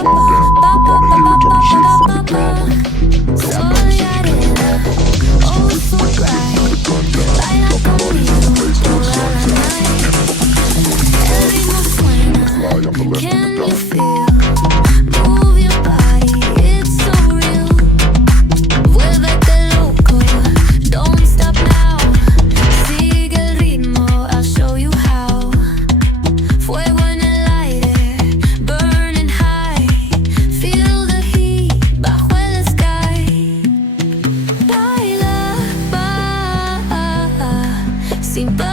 slow down. Wanna hear it talk shit from the top. Couple numbers that you can't pop up. So quick to the beat with the gun down. Couple bodies in the place till the sun's out. El ritmo suena. Fly on the left and Can the you down. feel? Move your body, it's so real. Vuélvete loco, don't stop now. Sigue el ritmo, I'll show you how. Fuego en el aire, burning high. Feel the heat bajo el sky. Baila, sin parar.